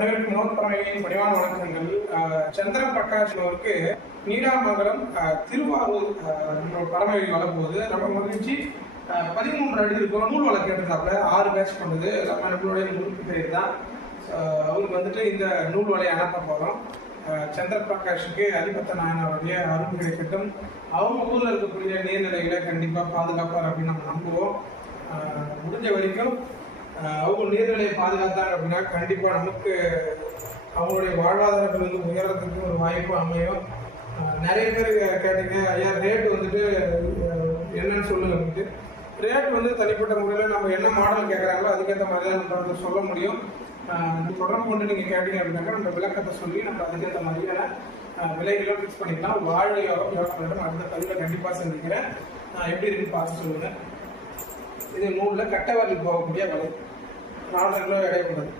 அனைவருக்கும் வினோத்பரமையின் பணிவான வணக்கங்கள். சந்திர பிரகாஷ் அவருக்கு நீடாமங்கலம் திருவாரூர் பரமவை வரப்போகுது. ரொம்ப மகிழ்ச்சி. 13 அடி இருக்கும். நூல் வலை கேட்டிருந்தாப்புல 6 பேட்ச் பண்ணுது. நம்ம நம்மளுடைய முழுக்க பேர் தான். அவருக்கு வந்துட்டு இந்த நூல் வலையை அனுப்ப போகிறோம். சந்திர பிரகாஷுக்கு அதிபத்த நாயனாருடைய அருள் கிடைக்கட்டும். அவங்க ஊரில் இருக்கக்கூடிய நீர்நிலைகளை கண்டிப்பாக பாதுகாப்பார் அப்படின்னு நம்ம நம்புவோம். முடிஞ்ச வரைக்கும் அவங்க நீர்நிலையை பாதுகாத்தாங்க அப்படின்னா கண்டிப்பாக நமக்கு அவங்களுடைய வாழ்வாதாரங்கள் வந்து உயர்றதுக்கு ஒரு வாய்ப்பு அமையும். நிறைய பேர் கேட்டீங்க, ஐயா ரேட்டு வந்துட்டு என்னன்னு சொல்லுங்க அப்படின்ட்டு. ரேட் வந்து தனிப்பட்ட முறையில் நம்ம என்ன மாடல் கேட்குறாங்களோ அதுக்கேற்ற மாதிரி தான் நம்ம சொல்ல முடியும். தொடர்பு கொண்டு நீங்கள் கேட்டீங்க அப்படின்னாக்கா நம்ம விளக்கத்தை சொல்லி நம்ம அதுக்கேற்ற மாதிரியான விலைகளும் ஃபிக்ஸ் பண்ணிக்கலாம். வாழ் யோகம் அடுத்த பதிவில் கண்டிப்பாக சந்திக்கிறேன். எப்படி இருக்குன்னு பார்த்து சொல்லுங்கள். இது நூலில் கட்டை வரல் போகக்கூடிய வலை 4 கிலோ எடை உள்ளது.